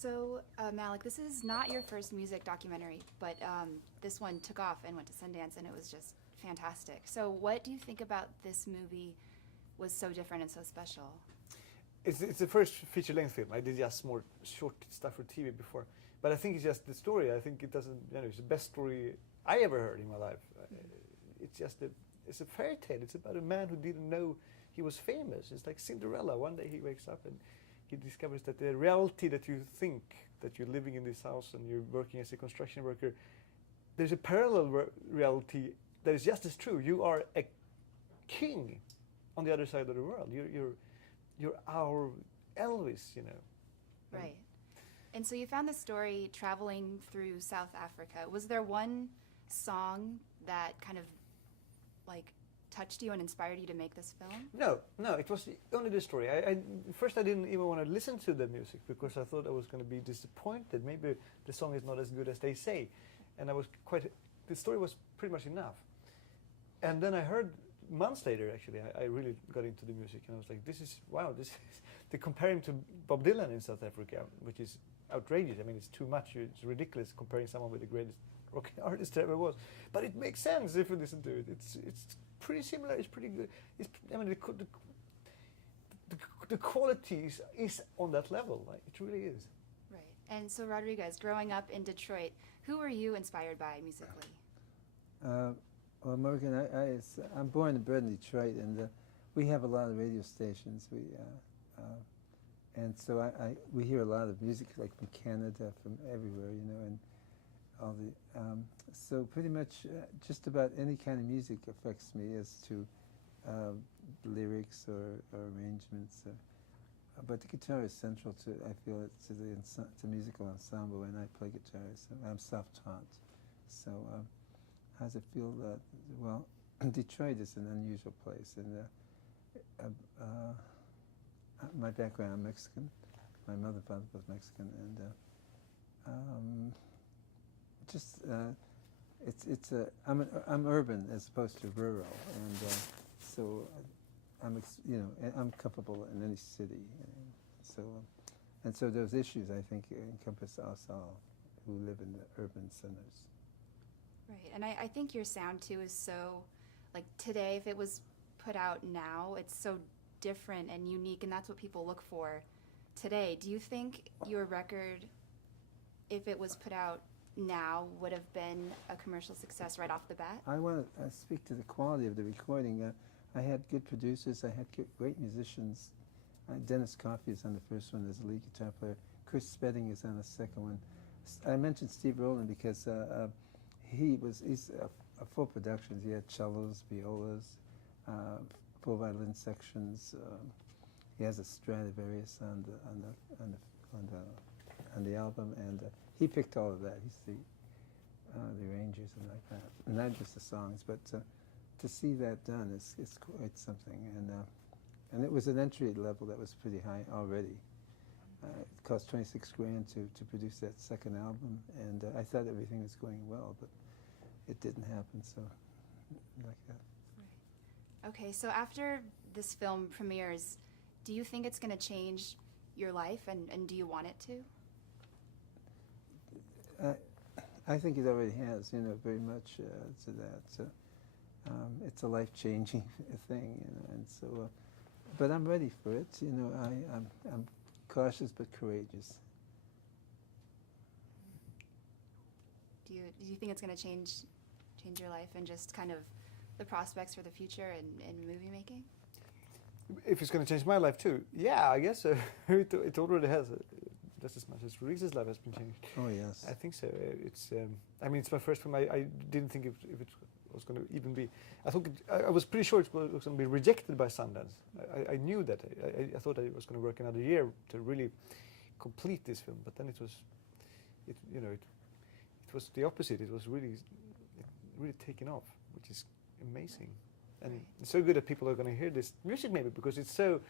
So, Malik, this is not your first music documentary, but this one took off and went to Sundance, and it was just fantastic. So, what do you think about this movie was so different and so special? It's the first feature-length film. I did just more short stuff for TV before, but I think it's just the story. I think it doesn't. It's the best story I ever heard in my life. It's a fairy tale. It's about a man who didn't know he was famous. It's like Cinderella. One day he wakes up and he discovers that the reality that you think that you're living in this house and you're working as a construction worker, there's a parallel reality that is just as true. You are a king on the other side of the world. You're our Elvis, Right. And so you found the story traveling through South Africa. Was there one song that kind of like touched you and inspired you to make this film? No, it was only the story. First I didn't even want to listen to the music because I thought I was going to be disappointed. Maybe the song is not as good as they say. And the story was pretty much enough. And then I heard months later, actually, I really got into the music and I was like, to compare him to Bob Dylan in South Africa, which is outrageous. I mean, it's too much. It's ridiculous comparing someone with the greatest rock artist there ever was. But it makes sense if you listen to it. It's pretty similar. It's pretty good. The quality is on that level. Like, it really is. Right. And so, Rodriguez, growing up in Detroit, who were you inspired by musically? Well, Morgan, I'm born and bred in Detroit, and we have a lot of radio stations. And so we hear a lot of music, like from Canada, from everywhere, and all the. So pretty much, just about any kind of music affects me as to lyrics or arrangements. But the guitar is central to, I feel, to the musical ensemble, and I play guitar. So I'm self-taught. So. How does it feel? Well, Detroit is an unusual place, and my background, I'm Mexican. My mother and father both Mexican, and I'm urban as opposed to rural, and so I'm comfortable in any city, and so those issues I think encompass us all who live in the urban centers. Right, and I think your sound too is so, like today, if it was put out now, it's so different and unique, and that's what people look for today. Do you think your record, if it was put out now, would have been a commercial success right off the bat? I want to speak to the quality of the recording. I had good producers, I had great musicians. Dennis Coffey is on the first one as a lead guitar player. Chris Spedding is on the second one. I mentioned Steve Rowland because he's a full production. He had cellos, violas, full violin sections. He has a Stradivarius on the album, and he picked all of that. He's the arrangers and like that, and not just the songs. But to see that done is quite something, and it was an entry level that was pretty high already. It cost $26,000 to produce that second album, and I thought everything was going well, but it didn't happen, so like that. Right. Okay, so after this film premieres, do you think it's going to change your life, and do you want it to? I think it already has, very much to that. So, it's a life-changing thing, and so, but I'm ready for it. I'm cautious but courageous. Do you think it's going to change your life and just kind of the prospects for the future in movie making? If it's going to change my life too, yeah, I guess so. It already has, just as much as Reese's life has been changed. Oh yes, I think so. It's it's my first film. I didn't think if it was going to even be. I was pretty sure it was going to be rejected by Sundance. I knew that. I thought I was going to work another year to really complete this film, but then it was the opposite. It was really taken off, which is amazing, and it's so good that people are going to hear this music maybe because it's so.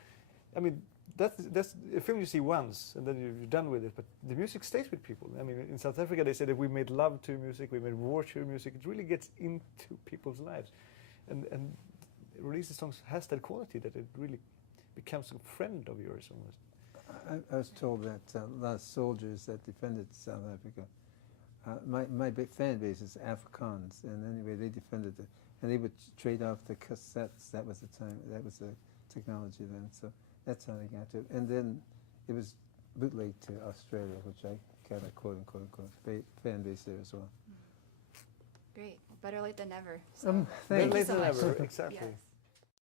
That's a film you see once and then you're done with it, but the music stays with people. In South Africa they say that we made love to music, we made war to music. It really gets into people's lives, and Release the Songs has that quality that it really becomes a friend of yours almost. I was told that a lot of soldiers that defended South Africa, my big fan base is Afrikaans, and anyway, they defended it, and they would trade off the cassettes. That was the time. That was the technology then. So that's how they got to it. And then it was bootleg to Australia, which I got a quote unquote fan base there as well. Great. Well, better late than never. So. Thanks. Thank you Better late so than much. never, exactly. Yes.